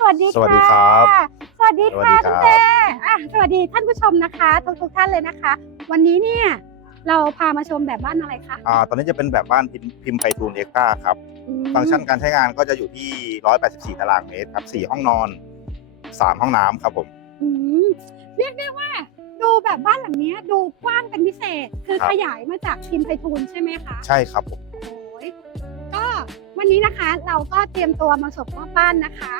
สวัสดีสวัสดีครับ สวัสดีค่ะสวัคุสณดีเจครับอะสวัสดีท่านผู้ชมนะคะทุกทุกๆท่านเลยนะคะ วันนี้เนี่ยเราพามาชมแบบบ้านอะไรคะอ่าตอนนี้จะเป็นแบบบ้านพิมพ์พิมพ์ไพทูลเอ็กต้าครับอืมฟังก์ชันการใช้งานก็จะอยู่ที่ 184 ตารางเมตรครับ 4 ห้องนอน 3 ห้องน้ำครับผมอืมเรียกได้ว่าดูแบบบ้านหลังเนี้ยดูกว้างเป็นพิเศษ คือครับขยายมาจากพิมพ์ไพฑูรย์ใช่ไหมคะ ใช่ครับผมโอ้ยก็ วันนี้นะคะเราก็เตรียมตัวมาส่งมอบบ้านนะคะ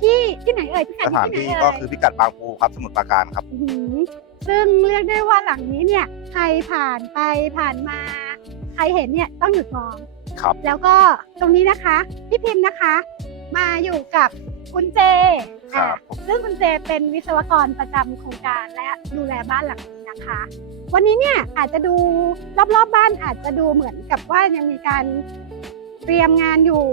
ที่ที่ไหนเอ่ยพี่กัสดถานที่ที่ไหนก็เอ่ยคือพิกัดบางปูครับสมุทรปราการครับอื้อหือซึ่งเรียกได้ว่าหลังนี้เนี่ยใครผ่านไปผ่านมา ใครเห็นเนี่ยต้องหยุดมอง ครับ แล้วก็ตรงนี้นะคะพี่พิมพ์นะคะ มาอยู่กับคุณเจครับ อะซึ่งคุณเจเป็นวิศวกรประจำโครงการและดูแลบ้านหลังนี้นะคะ วันนี้เนี่ยอาจจะดูรอบๆบบ้านอาจจะดูเหมือนกับว่ายังมีการ เตรียมงานอยู่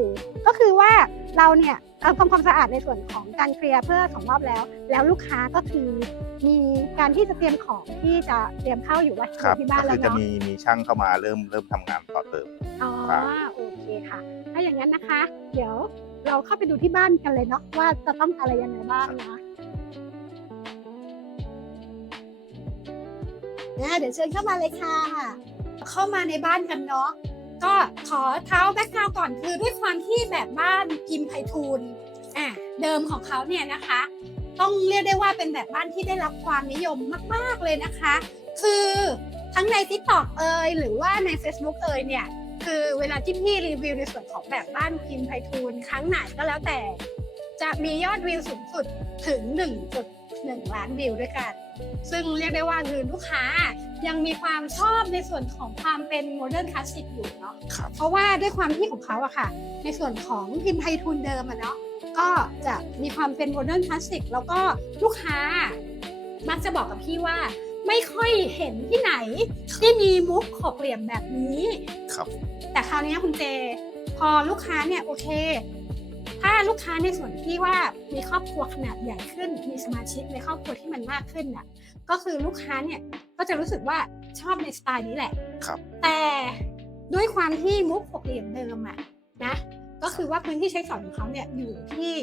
ก็คือว่าเราเนี่ยเราทำความสะอาดในส่วนของการเคลียร์เพื่อส่งมอบแล้ว แล้วลูกค้าก็คือมีการที่จะเตรียมของที่จะเตรียมเข้าอยู่ว่าครับที่บ้านก็แล้คืวอจะเนาะมีมีช่างเข้ามาเริ่มเริ่มทำงานต่อเติม อ๋อครับ โอเคค่ะ ถ้าอย่างนั้นนะคะ เดี๋ยวเราเข้าไปดูที่บ้านกันเลยเนาะว่าจะต้องอะไรยังไงบ้างนะนะเดี๋ยวเชิญเข้ามาเลยค่ะ เข้ามาในบ้านกันเนาะ ก็ขอเท้าแบ็กกราวก่อนคือด้วยความที่แบบบ้านพิมพ์ไพฑูรย์อะเดิมของเขาเนี่ยนะคะ ต้องเรียกได้ว่าเป็นแบบบ้านที่ได้รับความนิยมมาก ๆเลยนะคะ คือทั้งใน t ิ k t o k เอยหรือว่าใน Facebook เอยเนี่ยคือเวลาที่พี่รีวิวในส่วนของแบบบ้านพิมพ์ไพฑูรย์ครั้งไหนก็แล้วแต่ จะมียอดวิวสูงสุดถึง 1.1 ล้านวิวด้วยกัน ซึ่งเรียกได้ว่าคือลูกค้ายังมีความชอบในส่วนของความเป็นโมเดิร์นคลาสสิกอยู่เนาะครับเพราะว่าด้วยความที่ของเขาอะค่ะ ในส่วนของพิมพ์ไพฑูรย์เดิมอะเนาะก็จะมีความเป็นโมเดิร์นคลาสสิกแล้วก็ลูกค้า มักจะบอกกับพี่ว่าไม่ค่อยเห็นที่ไหน ที่มีมุกขบเหลี่ยมแบบนี้ ครับ แต่คราวนี้คุณเจ พอลูกค้าเนี่ยโอเค ถ้าลูกค้าในส่วนที่ว่ามีครอบครัวขนาดใหญ่ขึ้น มีสมาชิกในครอบครัวที่มันมากขึ้นน่ะก็คือลูกค้าเนี่ยก็จะรู้สึกว่าชอบในสไตล์นี้แหละครับแต่ด้วยความที่มุกหกเหลี่ยมเดิมอะนะก็คือว่าพื้นที่ใช้สอยของเขาเนี่ยอยู่ที่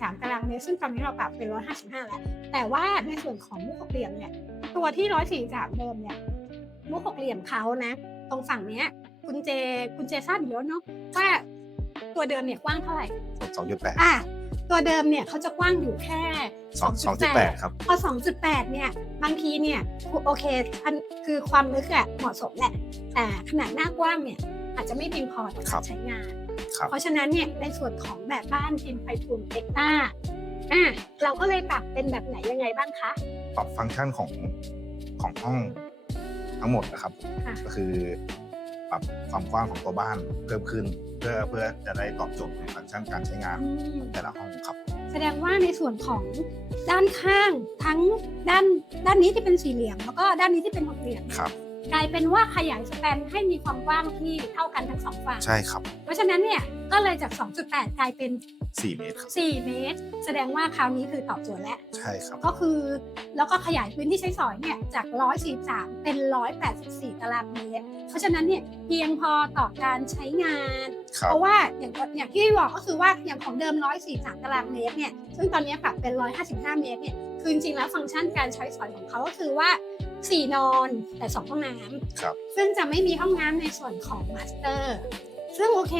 143 ตารางเมตรซึ่งตอนนี้เราปรับเป็น 155 แล้ว แต่ว่าในส่วนของมุกหกเหลี่ยมเนี่ยตัวที่ 143 เดิมเนี่ยมุกหกเหลี่ยมเขานะ ตรงฝั่งเนี้ยคุณเจคุณเจทราบอยู่แล้วเนาะว่า ตัวเดิมเนี่ยกว้างเท่าไหร่2.8อะตัวเดิมเนี่ยเขาจะกว้างอยู่แค่2 2.8ครับพอ2.8เนี่ยบางทีเนี่ยโอเคอันคือความลึกอะเหมาะสมแหละแต่ขนาดหน้ากว้างเนี่ยอาจจะไม่เพียงพอต่อครัการบใช้งานครับเพราะฉะนั้นเนี่ยในส่วนของแบบบ้านทีมไพทูนเอ็กต้าอะเราก็เลยปรับเป็นแบบไหนยังไงบ้างคะปรับฟังก์ชันของของห้องทั้งหมดนะครับค่ะก็คือป รับความกว้างของตัวบ้านเพิ่มขึ้น เพื่อเพื่อจะได้ตอบโจทย์ในฟังก์ชันการใช้งานอืมแต่ละห้องครับ แสดงว่าในส่วนของด้านข้างทั้งด้านด้านนี้ที่เป็นสี่เหลี่ยมแล้วก็ด้านนี้ที่เป็นหกเหลี่ยมครับ กลายเป็นว่าขยายสแปนให้มีความกว้างที่เท่ากันทั้งสองฝั่งใช่ครับ เพราะฉะนั้นเนี่ยก็เลยจาก 2.8 กลายเป็น 4 เมตรครับ 4 เมตร แสดงว่าคราวนี้คือตอบโจทย์แล้ว ใช่ครับ ก็คือแล้วก็ขยายพื้นที่ใช้สอยเนี่ยจาก 143 เป็น 184 ตารางเมตร เพราะฉะนั้นเนี่ยเพียงพอต่อการใช้งานครับเพราะว่าอย่างอย่างที่บอกก็คือว่าอย่างของเดิม 143 ตารางเมตรเนี่ยซึ่งตอนนี้ปรับเป็น 155 เมตรเนี่ยคือจริงๆแล้วฟังก์ชันการใช้สอยของเขาก็คือว่า4นอนแต่2ห้องน้ำครับซึ่งจะไม่มีห้องน้ำในส่วนของมาสเตอร์ ซึ่งโอเค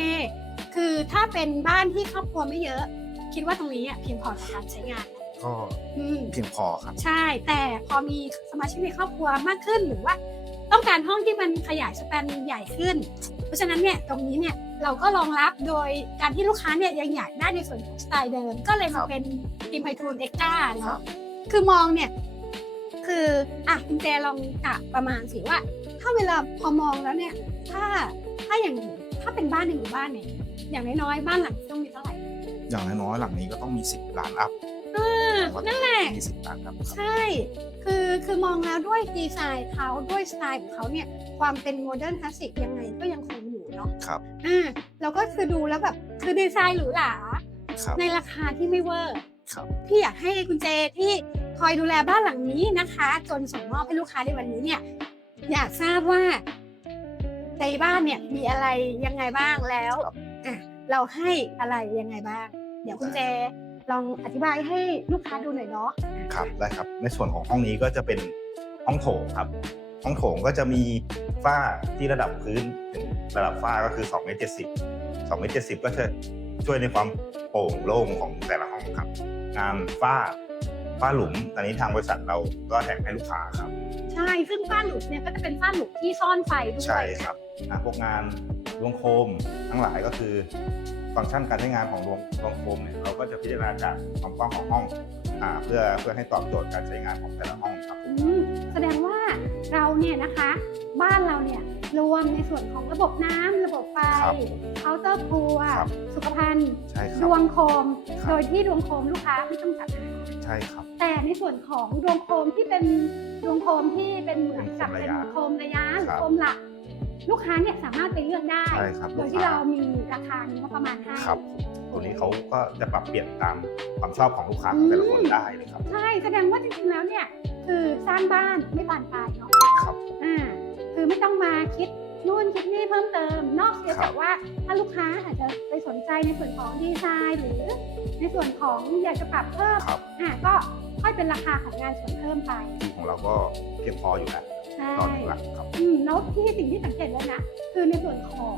คือถ้าเป็นบ้านที่ครอบครัวไม่เยอะ คิดว่าตรงนี้อะเพียงพอต่อการใช้งานก็อืม เพียงพอครับ ใช่ แต่พอมีสมาชิกในครอบครัวมากขึ้นหรือว่า ต้องการห้องที่มันขยายสแปนใหญ่ขึ้น เพราะฉะนั้นเนี่ยตรงนี้เนี่ยเราก็รองรับโดยการที่ลูกค้าเนี่ยยังอยากได้ในส่วนของสไตล์เดิม ก็เลยครัมาบเป็นทีมไพทูนเอ็กต้าครัเนาะบ คือมองเนี่ย คืออะคุณเจลองกะประมาณสิว่า ถ้าเวลาพอมองแล้วเนี่ย ถ้าถ้าอย่างถ้าเป็นบ้านในหมู่บ้านเนี่ย อย่างน้อยๆบ้านหลังต้องมีเท่าไหร่อย่างน้อยๆหลังนี้ก็ต้องมี 10 ล้านอัพเออนั่นแหละมี10ล้านอัพครับ ใช่ คือคือมองแล้วด้วยดีไซน์เขาด้วยสไตล์ของเขาเนี่ยความเป็นโมเดิร์นคลาสสิกยังไงก็ยังคงอยู่เนาะครับ อ่าเราก็คือดูแล้วแบบคือดีไซน์หรูหราครับ ในราคาที่ไม่เวอร์ ครับ พี่อยากให้คุณเจที่คอยดูแลบ้านหลังนี้นะคะ จนส่งมอบให้ลูกค้าในวันนี้เนี่ย อยากทราบว่าในบ้านเนี่ยมีอะไรยังไงบ้างแล้วครับอะ เราให้อะไรยังไงบ้าง เดี๋ยวคุณเจลองอธิบายให้ลูกค้าดูหน่อยเนาะครับได้ครับ ในส่วนของห้องนี้ก็จะเป็นห้องโถงครับ ห้องโถงก็จะมีฝ้าที่ระดับพื้นถึงระดับฝ้าก็คือ2เมตร70 2เมตร70ก็จะช่วยในความโปร่งโล่งของแต่ละห้องครับ งานฝ้าฝ้าหลุมตอนนี้ทางบริษัทเราก็แถมให้ลูกค้าครับ ใช่ซึ่งฝ้าหลุมเนี่ยก็จะเป็นฝ้าหลุมที่ซ่อนไฟด้วยใช่ครับอะพวกงาน ดวงโคมทั้งหลายก็คือฟังก์ชันการใช้งานของดวงดวงโคมเนี่ยเราก็จะพิจารณาจากความกว้างของห้องอ่าเพื่อเพื่อให้ตอบโจทย์การใช้งานของแต่ละห้องครับ อืมแสดงว่าเราเนี่ยนะคะ บ้านเราเนี่ยรวมในส่วนของระบบน้ำระบบไฟครับเคาน์เตอร์ครัว ครับ สุขภัณฑ์ใช่คดรับ วงโคม ครับ โดยที่ดวงโคมลูกค้าไม่ต้องจัดหาใช่ครับ แต่ในส่วนของดวงโคมที่เป็นดวงโคมที่เป็นเหมือนกับเป็นเป็นโคมระยะโคมระยะหรือครับโคมหลัก ลูกค้าเนี่ยสามารถไปเลือกได้ใช่ครับโดยที่เรามีราคามีงบประมาณให้ ครับ ตัวนี้เขาก็จะปรับเปลี่ยนตามความชอบของลูกค้าของแต่ละคนได้เลยครับ ใช่แสดงว่าจริงๆแล้วเนี่ยคือสร้างบ้านไม่บานปลายเนาะครับ อ่าคือไม่ต้องมาคิดนู่นคิดนี่เพิ่มเติม นอกเสียครัจากบว่าถ้าลูกค้าอาจจะไปสนใจในส่วนของดีไซน์หรือ ในส่วนของอยากจะปรับเพิ่มครับ อ่าก็ค่อยเป็นราคาของงานส่วนเพิ่มไปที่ของเราก็เพียงพออยู่แล้ว ใช่ตอนหนึ่งหลักครับ อืมแล้วที่สิ่งที่สังเกตเลยนะ คือในส่วนของ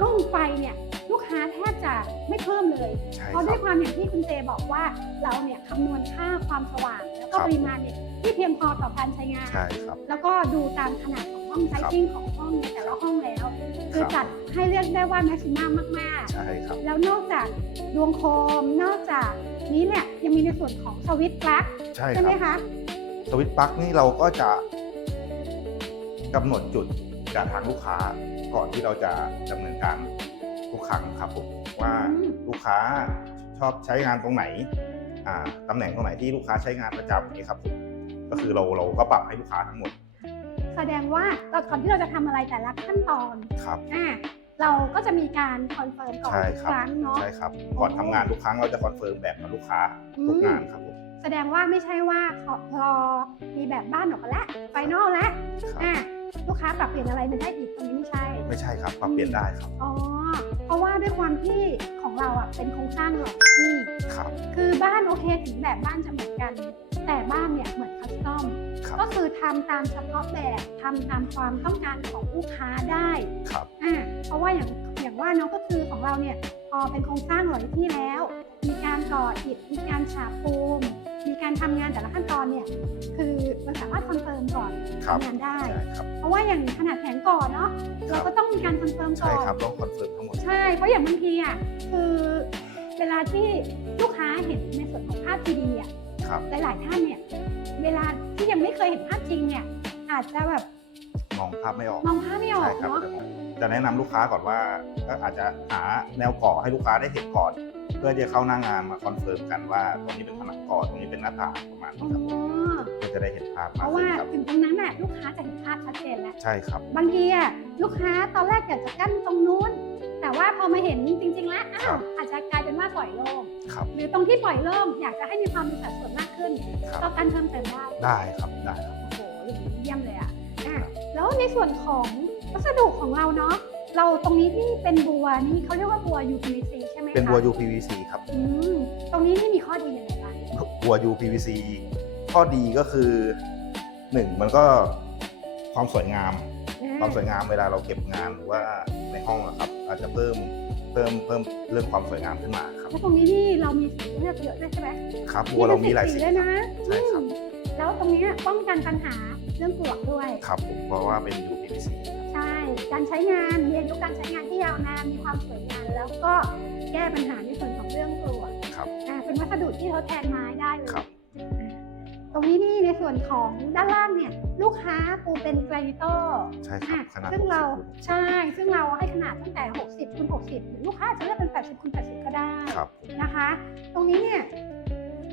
ร่องไฟเนี่ยลูกค้าแทบจะไม่เพิ่มเลย ใช่เพคราะรัด้วบ ยความอย่างที่คุณเจบอกว่าเราเนี่ยคำนวณค่าความสว่าง แล้วก็ครับ ปริมาณเนี่ยที่เพียงพอต่อการใช้งาน ใช่ครับ แล้วก็ดูตามขนาดของห้องไซซิ่งของห้องในแต่ละห้องแล้ว คือครับจัดให้เรียกได้ว่าแม็กซิมัมมาก ใช่ครับ ๆ แล้วนอกจากดวงโคม นอกจากนี้เนี่ยยังมีในส่วนของสวิตช์ปลั๊กใช่คใช่ไหมรับ คะ สวิตช์ปลั๊กนี่เราก็จะ กำหนดจุดจากทางลูกค้าก่อนที่เราจะดำเนินการทุกครั้งครับผมว่าอืมลูกค้าชอบใช้งานตรงไหนอ่าตำแหน่งตรงไหนที่ลูกค้าใช้งานประจำนี่ครับผมก็คือเราเราก็ปรับให้ลูกค้าทั้งหมด แสดงว่าเราก่อนที่เราจะทำอะไรแต่ละขั้นตอนครับอ่าเราก็จะมีการคอนเฟิร์มก่อนใช่ทุกครับครั้งเนาะใช่ครับก่อนทำงานทุกครั้งเราจะคอนเฟิร์มแบบกับลูกค้าทุกงานครับผมแสดงว่าไม่ใช่ว่าพอพอมีแบบบ้านออกมาแล้วไฟนอลแล้วครับอ่า ลูกค้าปรับเปลี่ยนอะไรมันได้อีกตรงนี้ไม่ใช่ ไม่ใช่ครับปรับเปลี่ยนได้ครับ อ๋อ เพราะว่าด้วยความที่ของเราอะเป็นโครงสร้างหลอกที่ครับ คือบ้านโอเคถึงแบบบ้านจะเหมือนกัน แต่บ้านเนี่ยเหมือนคัสตอม ครับ ก็คือทำตามเฉพาะแบบทำตามความต้องการของลูกค้าได้ครับ อ่าเพราะว่าอย่างอย่างว่าเนาะก็คือของเราเนี่ยพอเป็นโครงสร้างหลอยที่แล้ว มีการก่ออิฐมีการฉาบปูมมีการทำงานแต่ละขั้นตอนเนี่ยคือมันสามารถคอนเฟิร์ม ก่อนครับทำงานได้ ใช่ครับ เพราะว่าอย่างขนาดแผงก่อเนาะเราก็ต้องมีการคอนเฟิร์มก่ใช่อนครับต้องคอนเฟิร์มทั้งหมด ใช่เพราะอย่างบางทีอะคือเวลาที่ลูกค้าเห็นในส่วนของภาพทีดีอะครับ หลาย ๆ ท่านเนี่ยเวลาที่ยังไม่เคยเห็นภาพจริงเนี่ยอาจจะแบบมองภาพไม่ออก มองภาพไม่ออใช่กครับเนาะจะแนะนำลูกค้าก่อนว่าก็อาจจะหาแนวก่อให้ลูกค้าได้เห็นก่อนเพื่อจะเข้าหน้างานมาคอนเฟิร์มกันว่าตรงนี้เป็นผนังก่อตรงนี้เป็นหน้าต่างประมาณอ๋นี้ครับอเพื่อจะได้เห็นภาพเพมากราะขึ้ว่านครับ ถึงตรงนั้นน่ะลูกค้าจะเห็นภาพชัดเจนแล้ว ใช่ครับ บางทีอะลูกค้าตอนแรกอยากจะกั้นตรงนู้น แต่ว่าพอมาเห็นจริงๆ แล้วอ้าครัวบอาจจะกลายเป็นว่าปล่อยโล่งครับ หรือตรงที่ปล่อยโล่งอยากจะให้มีความมีสัดส่วนมากขึ้นครับ ก็กั้นเพิ่มเติมได้ ได้ครับได้ครับ โอ้โหอย่างนี้เยี่ยมเลยอะอะ แล้วในส่วนของวัสดุของเราเนาะ เราตรงนี้ที่เป็นบัวนี่เขาเรียกว่าบัว UPVC ใช่ไหมคะ เป็นบัว UPVC ครับอืมตรงนี้นี่มีข้อดียังไงบ้างบัว UPVC ข้อดีก็คือหนึ่งมันก็ความสวยงาม ความสวยงามเวลาเราเก็บงานหรือว่าในห้องอะครับ อาจจะเพิ่มเพิ่มเพิ่มเรื่องความสวยงามขึ้นมาครับแล้วตรงนี้นี่เรามีสีเลือกเยอะด้วยใช่ไหมครับบัวเรามีหลายสีด้วยนะใช่ครับอืมแล้วตรงนี้ป้องกันปัญหาเรื่องปลวกด้วย ครับผมเพราะว่าเป็น UPVC ใช่ การใช้งานมีอายุการใช้งานที่ยาวนานมีความสวยงามแล้วก็แก้ปัญหาในส่วนของเรื่องปลวกครับ อ่าเป็นวัสดุที่ทดแทนไม้ได้เลยครับ อ่าตรงนี้นี่ในส่วนของด้านล่างเนี่ยลูกค้าปูเป็นแกรนิโตใช่ครับอะขนาดซึ่งเรา60คูณใช่ซึ่งเราให้ขนาดตั้งแต่ 60คูณ60หรือลูกค้าอาจจะเลือกเป็น 80คูณ80 ก็ได้ ครับ นะคะ ตรงนี้เนี่ย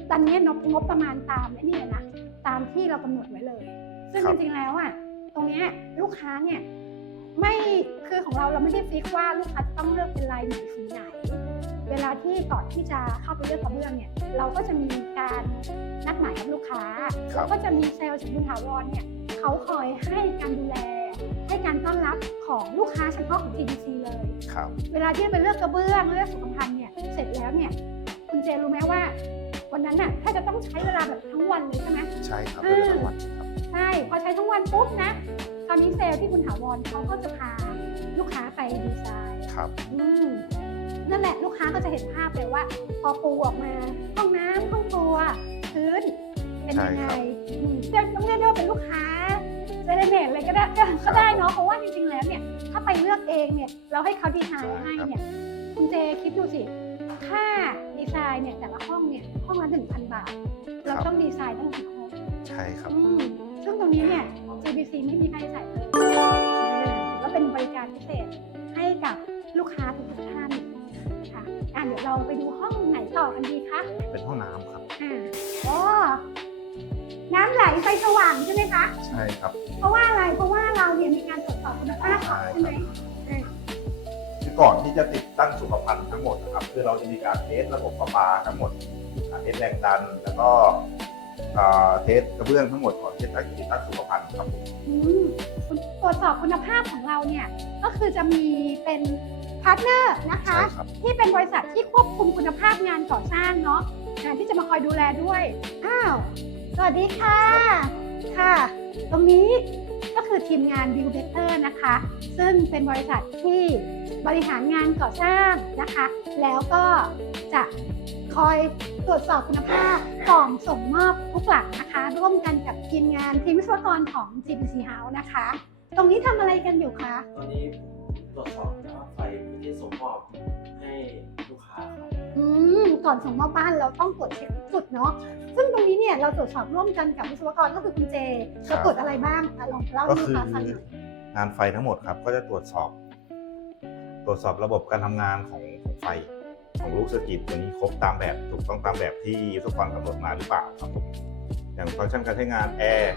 ตอนนี้งบงบประมาณตามไอ้นี่เลยนะ ตามที่เรากำหนดไว้เลย ซึ่งครัจบริงๆแล้วอะ ตรงเนี้ยลูกค้าเนี่ย ไม่คือของเราเราไม่ได้ฟิกว่าลูกค้าจะต้องเลือกเป็นลายไหนสีไหน เวลาที่ก่อนที่จะเข้าไปเลือกกระเบื้องเนี่ยเราก็จะมีการนัดหมายกับลูกค้าครัแล้วบก็จะมีเซลล์จากบุญถาวรเนี่ยเขาคอยให้การดูแล ให้การต้อนรับของลูกค้าเฉพาะของ TDC เลยครับเวลาที่ไปเลือกกระเบื้องเลือกสุขภัณฑ์เนี่ยเสร็จแล้วเนี่ยคุณคุณเจรู้ไหมว่าวันนั้นน่ะถ้าจะต้องใช้เวลาแบบทั้งวันเลยใช่ไหมใช่ครับอืมก็จะทั้งวันครับ ใช่พอใช้ทั้งวันปุ๊บนะคราวนี้เซลล์ที่คุณถาวรเขาก็จะพาลูกค้าไปดีไซน์ครับอืมนั่นแหละลูกค้าก็จะเห็นภาพเลยว่า พอปูออกมาห้องน้ำห้องครัวพื้นเป็นยังไงอืมเรียกต้องเรียกได้ว่าเป็นลูกค้าเซเลเนตเลยก็ได้ก็ได้เนาะเพราะว่าจริงๆแล้วเนี่ยถ้าไปเลือกเองเนี่ยเราให้เขาดีไซน์ให้เนี่ยคุณเจคิดดูสิค่าดีไซน์เนี่ยแต่ละห้องเนี่ยห้องละหนึ่งพันบาท เราต้องดีไซน์ตั้งกี่ห้องใช่ครับอืม ซึ่งตรงนี้เนี่ย JBC ไม่มีค่าใช้จ่ายเลยอ่าถือว่าเป็นบริการพิเศษให้กับลูกค้าทุกๆท่านค่ะอะเดี๋ยวเราไปดูห้องไหนต่อกันดีคะเป็นห้องน้ำครับ อ่าอ๋อน้ำไหลไฟสว่างใช่ไหมคะ ใช่ครับเพราะว่าอะไร เพราะว่าเราเนี่ยมีการตรวจสอบคุณภาพก่อนใช่ไหมอ่าคือก่อนที่จะติดตั้งสุขภัณฑ์ทั้งหมดนะครับ คือเราจะมีการเทสระบบประปาทั้งหมดอ่าเทสแรงดัน แล้วก็ อ่าเทสกระเบื้องทั้งหมดก่อนที่จะติดตั้งสุขภัณฑ์ครับผมอืมตรวจสอบคุณภาพของเราเนี่ยก็คือจะมีเป็นพาร์ทเนอร์นะคะ ใช่ครับ ที่เป็นบริษัทที่ควบคุมคุณภาพงานก่อสร้างเนาะอ่าที่จะมาคอยดูแลด้วย อ้าว สวัสดีค่ะ ค่ะ ตรงนี้ก็คือทีมงาน Build Better นะคะ ซึ่งเป็นบริษัทที่บริหารงานก่อสร้างนะคะ แล้วก็จะ คอยตรวจสอบคุณภาพก่อนส่งมอบทุกหลังนะคะ ร่วมกันกับทีมงานทีมวิศวกรของ GPC House นะคะ ตรงนี้ทำอะไรกันอยู่คะ ตอนนี้ตรวจสอบนะครับไฟที่ส่งมอบให้ลูกค้าครับอืมก่อนส่งมอบบ้านเราต้องตรวจเช็คทุกจุดเนาะซึ่งตรงนี้เนี่ยเราตรวจสอบร่วมกันกับวิศวกรก็คือคุณเจเราตรวจอะไรบ้างอะลองเล่าก็ให้ลูกคือค้าฟังหน่อยงานไฟทั้งหมดครับ ก็จะตรวจสอบ ตรวจสอบระบบการทำงานของของไฟ ของลูกสกิตตัวนี้ครบตามแบบถูกต้องตามแบบที่วิศวกรกำหนดมาหรือเปล่าครับผมอย่างฟังก์ชันการใช้งานแอร์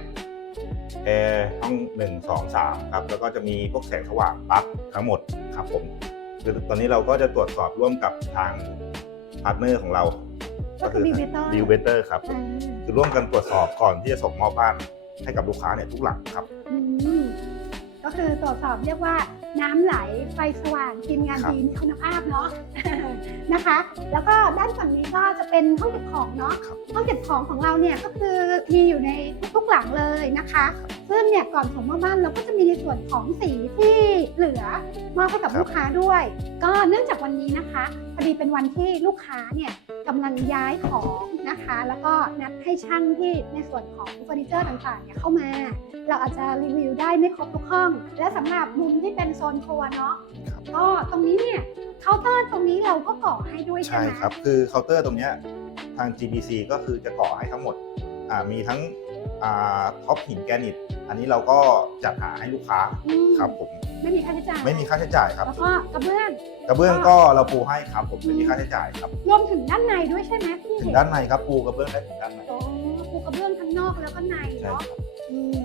แอร์ห้องหนึ่งสองสามครับแล้วก็จะมีพวกแสงสว่างปลั๊กทั้งหมดครับผมคือตอนนี้เราก็จะตรวจสอบร่วมกับทางพาร์ทเนอร์ของเรา ก็คือ Build Better บิวเบเตอร์ครับอ่าคือร่วมกันตรวจสอบก่อนที่จะส่งมอบบ้านให้กับลูกค้าเนี่ยทุกหลังครับอืม ก็คือตรวจสอบเรียกว่าน้ำไหลไฟสว่างทีมงานครับดีมีคุณภาพเนาะนะคะ แล้วก็ด้านฝั่งนี้ก็จะเป็นห้องเก็บของเนาะครับห้องเก็บของของเราเนี่ยก็คือมีอยู่ในทุกๆหลังเลยนะคะ ซึ่งเนี่ยก่อนส่งมอบบ้านเราก็จะมีในส่วนของสีที่เหลือมอบให้กับครับลูกค้าด้วย ก็เนื่องจากวันนี้นะคะพอดีเป็นวันที่ลูกค้าเนี่ยกำลังย้ายของนะคะ แล้วก็นัดให้ช่างที่ในส่วนของเฟอร์นิเจอร์ต่างๆเนี่ยเข้ามา เราอาจจะรีวิวได้ไม่ครบทุกห้อง และสำหรับมุมที่เป็นโซนครัวเนาะครับก็ตรงนี้เนี่ยเคาน์เตอร์ตรงนี้เราก็ก่อให้ด้วยใช่ใช่ไหมครับ คือเคาน์เตอร์ตรงเนี้ยทาง GBC ก็คือจะก่อให้ทั้งหมดอ่ามีทั้งอ่าท็อปหินแกรนิต อันนี้เราก็จัดหาให้ลูกค้าอืมครับผมไม่มีค่าใช้จ่าย ไม่มีค่าใช้จ่ายครับ แล้วก็กระเบื้อง กระเบื้องก็เราปูให้ครับผมไม่มีค่าใช้จ่ายครับ รวมถึงด้านในด้วยใช่ไหมที่ถึเห็งนด้านในครับปูกระเบื้องได้ถึงด้านในโอ้ปูกระเบื้องทั้งนอกแล้วก็ในใช่เนาะครับอืม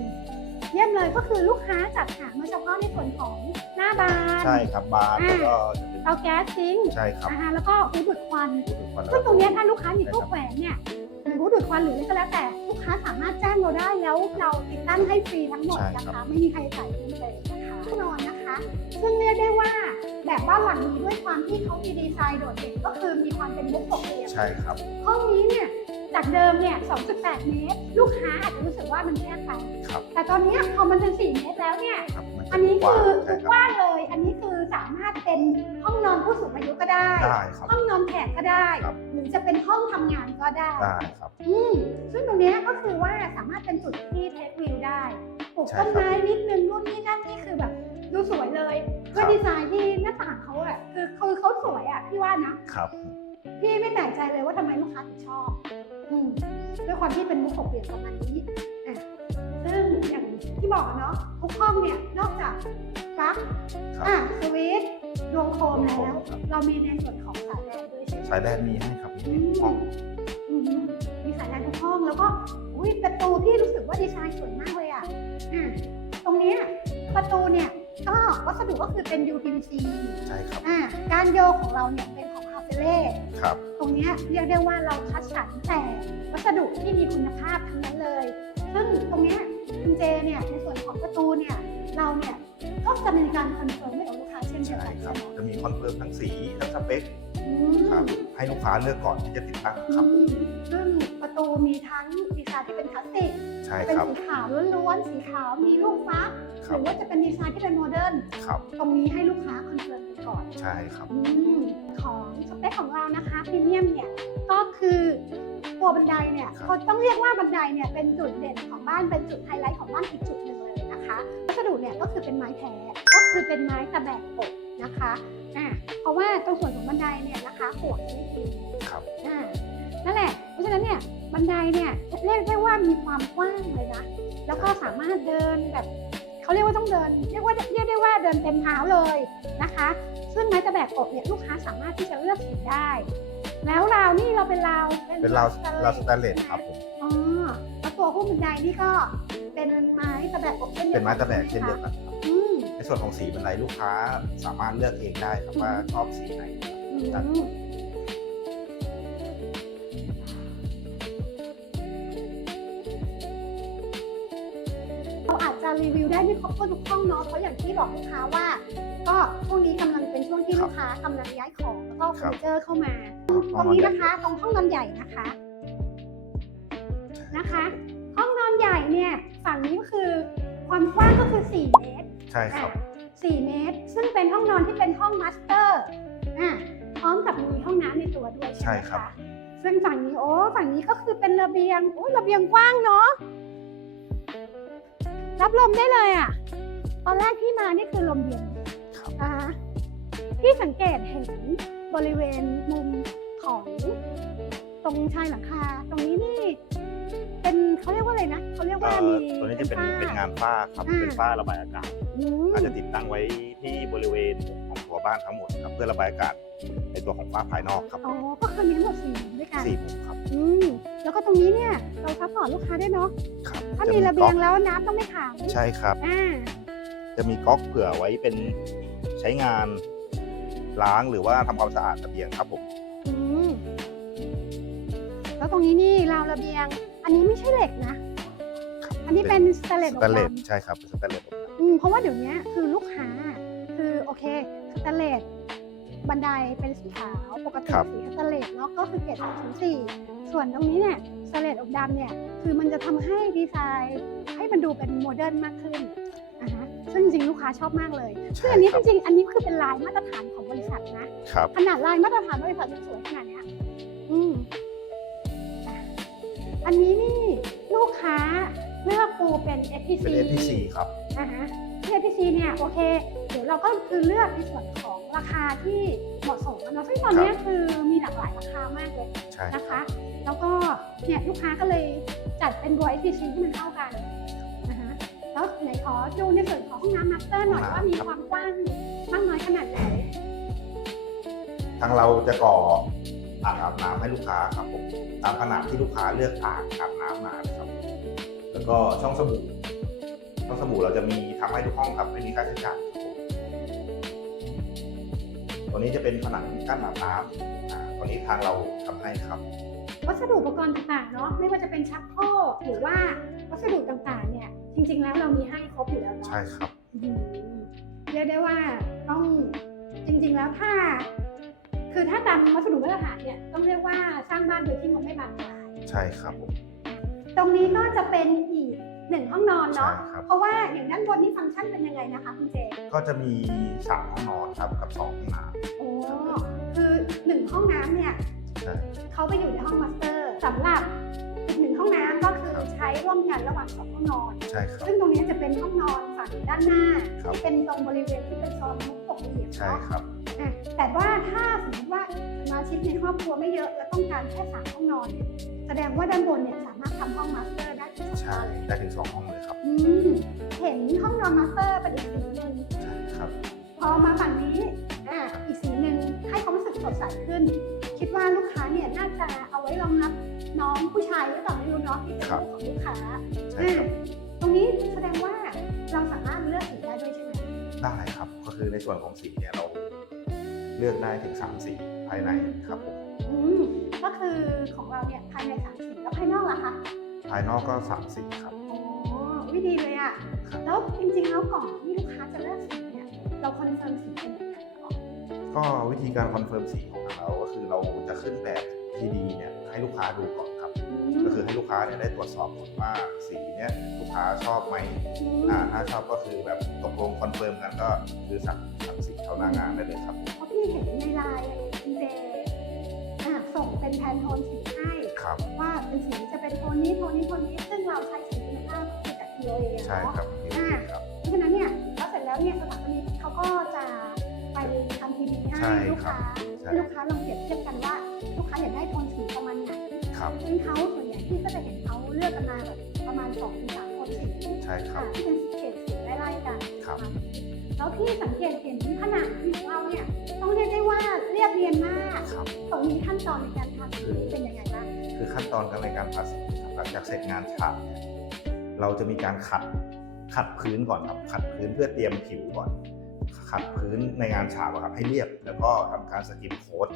เยี่ยมเลยก็คือลูกค้าจัดหามาเฉพาะในส่วนของหน้าบาน ใช่ครับบาร์แล้วก็จะเป็นเตาแก๊สซิงค์ใช่ครับนะคะแล้วก็หูดูดควันทุกคนซึ่งตรงเนี้ยถ้าลูกค้ามีตู้ใช่แขวนเนี่ยหรือหูดูดควันหรืออะไรก็แล้วแต่ลูกค้าสามารถแจ้งเราได้แล้วเราติดตั้งให้ฟรีทั้งหมดนะคะไม่มีใครจ่ายเพิ่มเลย นะคะแน่นอนนะคะ ซึ่งเรียกได้ว่าแบบบ้านหลังนี้ด้วยความที่เขามีดีไซน์โดดเด่นก็คือมีความเป็นมุกหกเหลี่ยมใช่ครับ ห้องนี้เนี่ยจากเดิมเนี่ย 2.8 เมตร ลูกค้าอาจจะรู้สึกว่ามันแคบไปครับ แต่ตอนเนี้ยพอมันเป็น 4 เมตรแล้วเนี่ย ครับมัอันนี้คือใช่คือกครับว้างเลย อันนี้คือสามารถเป็นห้องนอน ผู้สูงอายุก็ได้ ได้ครับ ห้องนอนแขกก็ได้ ครับ หรือจะเป็นห้องทำงานก็ได้ ได้ครับ อืมซึ่งตรงเนี้ยก็คือว่าสามารถเป็นจุดที่เทควิวได้ปลูกใช่ต้นครับไม้นิดนึงนู่นนี่นั่นนี่คือแบบดูสวยเลยด้วยครับดีไซน์ที่หน้าต่างเขาอะคือคือเขาสวยอะพี่ว่านะครับ พี่ไม่แปลกใจเลยว่าทำไมลูกค้าถึงชอบ อืมด้วยความที่เป็นมุกหกเหลี่ยมประมาณนี้อะ ซึ่งอย่างที่บอกอะเนาะทุกห้องเนี่ยนอกจากปลั๊กครับ อะสวิตช์ดวงโคมดวงโคแล้มวครับเรามีในส่วนของสายแดนด้วยใช่ไหม สายแดนมีให้ครับมีในห้องอืมมีสายแดนทุกห้องแล้วก็อุ้ยประตูพี่รู้สึกว่าดีไซน์สวยมากเลยอะอะตรงเนี้ยประตูเนี่ยก็วัสดุก็คือเป็น UPVC ใช่ครับอะการโยกของเราเนี่ยเป็นของคาเฟเล่ครับ ตรงเนี้ยเรียกได้ว่าเราคัดสรรแต่วัสดุที่มีคุณภาพทั้งนั้นเลย ซึ่งตรงเนี้ยคุณเจเนี่ยในส่วนของประตูเนี่ยเราเนี่ยก็จะมีการคอนเฟิร์มให้กับลูกค้าเช่นเดียวใช่กันครับใช่ไหมจะมีคอนเฟิร์มทั้งสีทั้งสเปคอือืมครับให้ลูกค้าเลือกก่อนที่จะติดตั้งครับอืมซึ่งประตูมีทั้งดีไซน์ที่เป็นคลาสสิก ใช่เป็นครับสีขาวล้วนๆ สีขาวมีลูกฟักคหรับรือว่าจะเป็นดีไซน์ที่เป็นโมเดิร์น ครับตรงนี้ให้ลูกค้าคอนเฟิร์มกันก่อนใช่ครับ อมของสเปคของเรานะคะพรีเมียมเนี่ย ก็คือตัวบันไดเนี่ยครับเขาต้องเรียกว่าบันไดเนี่ยเป็นจุดเด่นของบ้านเป็นจุดไฮไลท์ของบ้านอีกจุดหนึ่งเลยนะคะวัสดุเนี่ยก็คือเป็นไม้แท้ก็คือเป็นไม้ตะแบกปกนะคะอ่าเพราะว่าตรงส่วนของบันไดเนี่ยนะคะปวกไม่ทิ้งครับอ่านั่นแหละเพราะฉะนั้นเนี่ยบันไดเนี่ยเรียกได้ว่ามีความกว้างเลยนะแล้วก็สามารถเดินแบบเขาเรียกว่าต้องเดินเรียกว่าเรียกได้ว่าเดินเต็มเท้าเลยนะคะ ซึ่งไม้ตะแบกอกเนี่ยลูกค้าสามารถที่จะเลือกสีได้ แล้วราวนี่เราเป็นราวเป็นราวราวสแตนเลสครับผมอ๋อแล้วตัวผู้บันไดนี่ก็เป็นไม้ตะแบกอกเช่นเดียวเป็นไม้ตะแบกเช่นเดียวกันครับอืมในส่วนของสีบันไดลูกค้าสามารถเลือกเองได้ครับว่าชอบสีไหน รับเราอาจจะรีวิวได้ไม่ครบถ้วนทุกห้องเนาะเพราะอย่างที่บอกลูกค้าว่า ก็ช่วงนี้กำลังเป็นช่วงที่ครับลูกค้ากำลังย้ายของแล้วก็เฟอครับร์นิเจอร์เข้ามาห้ตอรงงนอนนี้ใหญ่นะคะตรงห้องนอนใหญ่นะคะนะคะ ห้องนอนใหญ่เนี่ยฝั่งนี้ก็คือความกว้างก็คือ 4 เมตรใช่ครับอะ4เมตร ซึ่งเป็นห้องนอนที่เป็นห้องมาสเตอร์อะพร้อมกับมีห้องน้ำในตัวด้วยใช่ใช่ไหมครับคะซึ่งฝั่งนี้โอ้ฝั่งนี้ก็คือเป็นระเบียงโอ้ระเบียงกว้างเนาะ รับลมได้เลยอะ ตอนแรกที่มานี่คือลมเย็นครับอ่าพี่สังเกตเห็นบริเวณมุมของตรงชายหลังคา ตรงนี้นี่เป็นเขาเรียกว่าอะไรนะเขาเรียกว่าเอ่มีอตัวนี้จะเป็นฝ้เป็นงานฝ้าครับอ่าเป็นฝ้าระบายอากาศอืมอาจจะติดตั้งไว้ที่บริเวณของตัวบ้านทั้งหมดครับเพื่อระบายอากาศในตัวของฝ้าภายนอกครับอ๋อก็คือมีทั้งหมดสี่มุมด้วยกันสี่มุมครับอืมแล้วก็ตรงนี้เนี่ย เราซัพพอร์ตลูกค้าได้เนาะครับถ้าจมีระเบียงก๊อกแล้วน้ำต้องไม่ขังใช่ครับ อ่าจะมีก๊อกเผื่อไว้เป็นใช้งานล้างหรือว่าทำความสะอาดระเบียงครับผมอืมแล้วตรงนี้นี่ราวระเบียง อันนี้ไม่ใช่เหล็กนะ อันนี้เป็นสแตนเลสสอแตอกนเลสดำใช่ครับเป็นสแตนเลสอืมเพราะว่าเดี๋ยวนี้คือลูกค้า คือโอเคสแตนเลส บันไดเป็นสีขาวปกติสีสแตนเลสเนาะก็คือเกรดสองถึงสี่ส่วนตรงนี้เนี่ยสแตนเลสอกดำเนี่ยคือมันจะทำให้ดีไซน์ให้มันดูเป็นโมเดิร์นมากขึ้นอ่าฮะซึ่งจริงๆลูกค้าชอบมากเลยซึ่งใช่อันนี้คจรับริงๆอันนี้คือเป็นลายมาตรฐานของบริษัทนะครับขนาดลายมาตรฐานบริษัทยังสวยขนาดเนี้ยอืมอะอันนี้นี่ลูกค้าเลือกปูเป็น FPC เป็น FPC ครับอ่าฮะที่ FPC เนี่ยโอเค เดี๋ยวเราก็คือเลือกในส่วนของ ราคาที่เหมาะสมอะเนาะซึ่งตอนเนี้ยคือมีหลากหลายราคามากเลยใช่นะคะ แล้วก็เนี่ยลูกค้าก็เลยจัดเป็นตัว FPC ที่มันเข้ากันนะคะแล้วไหนขอดูในส่วนของห้องน้ำมาสเตอร์หน่อยว่ามีความกว้างมากน้อยขนาดไหนทางเราจะก่ออ่างอาบน้ำให้ลูกค้าครับผมตามขนาดที่ลูกค้าเลือกอ่างอาบน้ำมานะครับ แล้วก็ช่องสบู่ช่องสบู่เราจะมีทำให้ทุกห้องครับไม่มีค่าใช้จ่ายครับผม ตัวนี้จะเป็นผนังกั้นอาบน้ำอ่าตัวนี้ทางเราทำให้ครับ วัสดุอุปกรณ์ต่างๆเนาะไม่ว่าจะเป็นชักโครกหรือว่าวัสดุต่างๆเนี่ยจริง ๆ แล้วเรามีให้ครบอยู่แล้วเนาะ ใช่ครับ อืมเรียกได้ว่าต้องจริงๆแล้วถ้า คือถ้าตามวัสดุมาตรฐานเนี่ยต้องเรียกว่าสร้างบ้านโดยที่งบไม่บานปลายใช่ครับผมตรงนี้ก็จะเป็นอีก หนึ่งห้องนอนใช่เนาะครับ เพราะว่าอย่างด้านบนนี่ฟังก์ชันเป็นยังไงนะคะคุณเจ ก็จะมีสามห้องนอนครับกับสองห้องน้โอ้ คือหนึ่งห้องน้ำเนี่ยำใช่ เขาไปอยู่ในห้องมาสเตอร์สำหรับอีกหนึ่งห้องน้ำก็คือใช้ร่วมกันระหว่างสองห้องนอน ใช่ครับ ซึ่งตรงนี้จะเป็นห้องนอนฝั่งด้านหน้า ครับที่เป็นตรงบริเวณที่เป็นโซนมุกปกเหลี่ยมใช่เนาะครับ อะแต่ว่าถ้าสมมติว่าสมาชิกในครอบครัวไม่เยอะ และต้องการแค่สามห้องนอนเนี่ย แสดงว่าด้านบนเนี่ยสามารถทำห้องมาสเตอร์ได้ถึงสองใช่ห้องได้ถึงสองห้องเลยครับอืมเห็นห้องนอนมาสเตอร์เป็นอีกสีหนึ่งใช่ครับ พอมาฝั่งนี้อะอีกสีหนึ่งให้ความรู้สึกสดใสขึ้น คิดว่าลูกค้าเนี่ยน่าจะเอาไว้รองรับน้องผู้ชายหรือเปล่าไม่รู้เนาะที่เป็นครับลูกของลูกค้าใช่ครับตรงนี้แสดงว่าเราสามารถเลือกสีได้ด้วยใช่ไหมได้ครับก็คือในส่วนของสีเนี่ยเราเลือกได้ถึงสามสีภายในครับผม อืมก็คือของเราเนี่ยภายในสามสีแล้วภายนอกล่ะคะภายนอกก็สามสีครับ อ๋อวิดีเลยอะแล้วจริงๆแล้วก่อนที่ลูกค้าจะเลือกสีเนี่ยเราคอนเฟิร์มสีเป็นยังไงก่อนก็วิธีการคอนเฟิร์มสีของทางเราก็คือเราจะขึ้นแบบทีดีเนี่ยให้ลูกค้าดูก่อนครับก็คือให้ลูกค้าเนี่ยได้ตรวจสอบก่อนว่าสีเนี่ยลูกค้าชอบไหมอ่าถ้าชอบก็คือแบบตกลงคอนเฟิร์มกันก็คือสั่งสั่งสีเข้าหน้างานได้เลยครับ เพราะพี่เห็นในไลน์อะคุณเจอะ ส่งเป็นแทนโทนสีให้ ครับ ว่าเป็นสีจะเป็นโทนนี้โทนนี้โทนนี้ ซึ่งเราใช้สีคุณภาพคือจาก TOA อะใช่เนาะ ครับครับ เพราะฉะนั้นเนี่ยแล้วเสร็จแล้วเนี่ยสถาปนิกเขาก็จะไปทำทีดีให้ใช่ลูกครัค้าบใช่ ให้ลูกค้าลองเปรียบเทียบกันว่าลูกค้าอยากได้โทนสีประมาณไหนครับซึ่งเขาส่วนใหญ่ที่ก็จะเห็นเขาเลือกกันมาแบบประมาณ2อถึงสามโทนสีใช่ครัค่ะบ ที่เป็นเฉดสีไล่ๆกันครับ แล้วพี่สังเกตเห็นผนังของเราเนี่ยต้องเรียกได้ว่าเรียบเรียนมากครับ ตรงนี้ขั้นตอนในการทำสีเป็นยังไงบ้างคือขั้นตอนการในการทาสีครับหลังจากเสร็จงานฉาบเนี่ยเราจะมีการขัดขัดพื้นก่อนครับขัดพื้นเพื่อเตรียมผิวก่อน ขัดพื้นในงานฉาบอะครับให้เรียบ แล้วก็ทำการสกิมโค้ด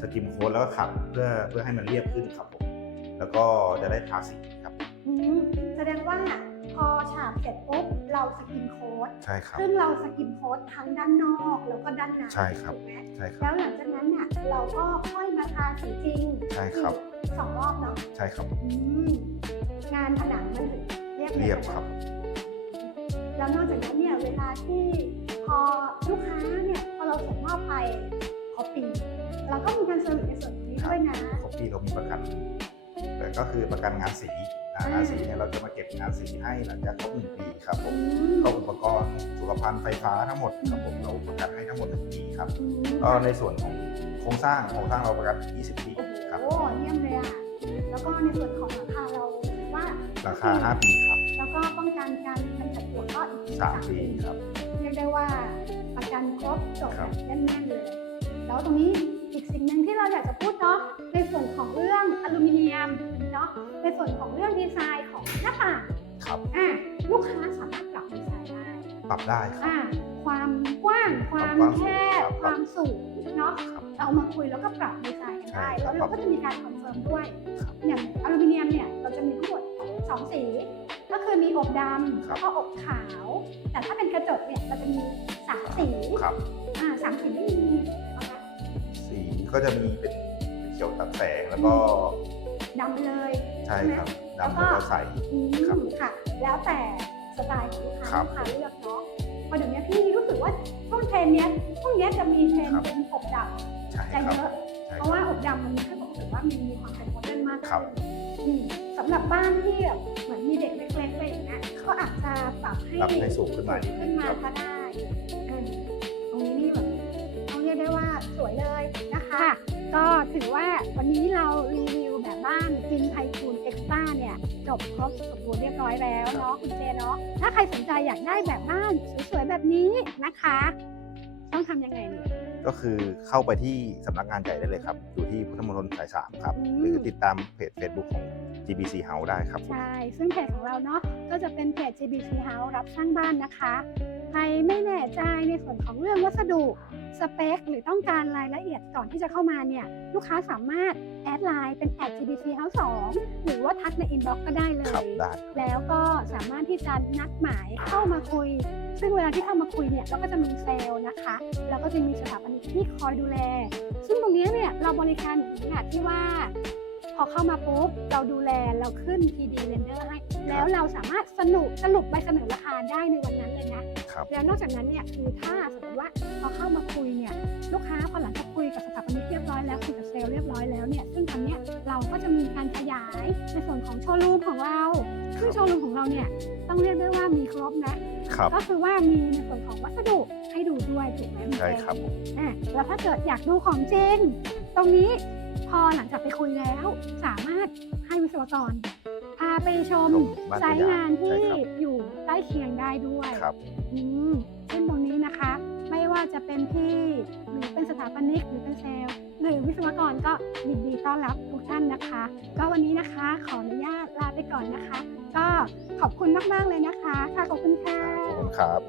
สกิมโค้ดแล้วก็ขัดเพื่อเพื่อให้มันเรียบขึ้นครับผมแล้วก็จะได้ทาสีครับ อืมแสดงว่า พอฉาบเสร็จปุ๊บเราสกินโค้ดใช่ครับ ซึ่งเราสกินโค้ดทั้งด้านนอกแล้วก็ด้านในใช่ครับถูกไหมใช่ครัแล้บวหลังจากนั้นเนี่ยเราก็ค่อยมาทาสีจริงใช่ครับ อีกสองรอบเนาะใช่ครับ อืมงานผนังมันถึงเรียบเรียบครับ แล้วนอกจากนั้นเนี่ยเวลาที่พอลูกค้าเนี่ยพอเราส่งมอบไปคอปีเราก็มีการเซอร์วิสในส่วนนี้ด้วยนะ ครบปีเรามีประกัน แต่ก็คือประกันงานสี อ่างานสีเนี่ยเราจะมาเก็บงานสีให้หลังจากครบหนึ่งปีครับผมก็อุปกรณ์สุขภัณฑ์ไฟฟ้าทั้งหมดครับผมเราประกันให้ทั้งหมดหนึ่งปีครับอืมก็ในส่วนของโครงสร้างโครงสร้างเราประกันถึง20 ปีครับโอ้โหเยี่ยมเลยอะแล้วก็ในส่วนของราคาเราถือว่าราคา 5 ปีครับ แล้วก็ป้องกันการกำจัดปลวกก็อีก3ปีครับเรียกได้ว่าประกันครบจบครับแน่นๆเลยแล้วตรงนี้อีกสิ่งหนึ่งที่เราอยากจะพูดเนาะในส่วนของเรื่องอลูมิเนียม เนาะในส่วนของเรื่องดีไซน์ของหน้าต่างครับอะลูกค้าสามารถปรับดีไซน์ได้ปรับได้ครับ อะความกว้างความความกว้างแคบครับความสูงเนาะครับเรามาคุยแล้วก็ปรับดีไซน์กันได้ใช่แล้วครัเราบก็จะมีการคอนเฟิร์มด้วยครับอย่างอลูมิเนียมเนี่ยเราจะมีทั้งหมดสองสีก็คือมีอบดำครัแล้วบก็อบขาว แต่ถ้าเป็นกระจกเนี่ยเราจะมีสามสีครับอ่าสามสีไม่มีเอาละสีก็จะมีเป็นเขียวตัดแสงแล้วก็ ดำไปเลยใช่ครับแล้วดำก็แล้วก็ใสอืมครับค่ะ แล้วแต่สไตล์ของลูกค้าครับลูกค้าเลือกเนาะเพราะเดี๋ยวนี้พี่รู้สึกว่าช่วงเทรนด์เนี้ยช่วงเนี้ยจะมีเทรนด์ครับเป็นอบดใช่ำคจะรับเยอะใช่เพคราะรับว่าอบดำมันให้ผมรู้สึกว่ามันมีความเป็นโมเดิร์นมากครับอืมสำหรับบ้านที่แบบเหมือนมีเด็กเล็กๆอะไรอย่างเงี้ยก็อาจจะปรับให้ปรับให้สูงขึ้นมานิดนึขึ้นงมาครับก็ได้อืมตรงนี้นี่แบบต้องเรียกได้ว่าสวยเลยนะคะ ก็ถือว่าวันนี้เรารีวิวแบบบ้านจินไทคูนเอ็กซ์ต้าเนี่ยจบครบสมบูรณ์เรียบร้อยแล้วเนาะคุณเจเนาะถ้าใครสนใจอยากได้แบบบ้านสวยๆแบบนี้นะคะ ต้องทำยังไงเนี่ยก็คือเข้าไปที่สำนักงานใหญ่ได้เลยครับ อยู่ที่พุทธมณฑลสายสามครับอืมหรือติดตามเพจ Facebook ของ GBC House ได้ครับ ใช่ ซึ่งเพจของเราเนาะก็จะเป็นเพจ GBC House รับสร้างบ้านนะคะ ใครไม่แน่ใจในส่วนของเรื่องวัสดุสเปคหรือต้องการรายละเอียดก่อนที่จะเข้ามาเนี่ยลูกค้าสามารถแอดไลน์เป็นแอด GBC House 2หรือว่าทักในอินบ็อกซ์ก็ได้เลครับยได้แล้วก็สามารถที่จะนัดหมายเข้ามาคุย ซึ่งเวลาที่เข้ามาคุยเนี่ยเราก็จะมีเซลล์นะคะ แล้วก็จะมีสถาปนิกที่คอยดูแล ซึ่งตรงนี้เนี่ยเราบริการถึงขนาดที่ว่า พอเข้ามาปุ๊บเราดูแลเราขึ้น PD render ให้ แล้วเราสามารถสนุกสรุปใบเสนอราคาได้ในวันนั้นเลยนะ ครับแล้วนอกจากนั้นเนี่ยคือถ้าสมมติว่าพอเข้ามาคุยเนี่ยลูกค้าพอหลังจากคุยกับสถาปนิกเรียบร้อยแล้วคุยกับเซลล์เรียบร้อยแล้วเนี่ยซึ่งตอนเนี้ยเราก็จะมีการขยายในส่วนของโชว์รูมของเราซึ่งโชว์รูมของเราเนี่ยต้องเรียกได้ว่ามีครบนะ ครับ ก็คือว่ามีในส่วนของวัสดุให้ดูด้วยถูกไหมณใช่เจครับผม อะแล้วถ้าเกิดอยากดูของจริงตรงนี้ พอหลังจากไปคุยแล้วสามารถให้วิศวกรพาไปชมชมบ้านไซตัวต์อย่างงานที่ใช่ครับอยู่ใกล้เคียงได้ด้วยครับอืมซึ่งตรงนี้นะคะ ไม่ว่าจะเป็นพี่หรือเป็นสถาปนิกหรือเป็นเซลล์หรือวิศวกรก็ยินดีต้อนรับทุกท่านนะคะ ก็วันนี้นะคะขออนุญาตลาไปก่อนนะคะ ก็ขอบคุณมากๆเลยนะคะ ค่ะขอบคุณค่ะขอบคุณครับ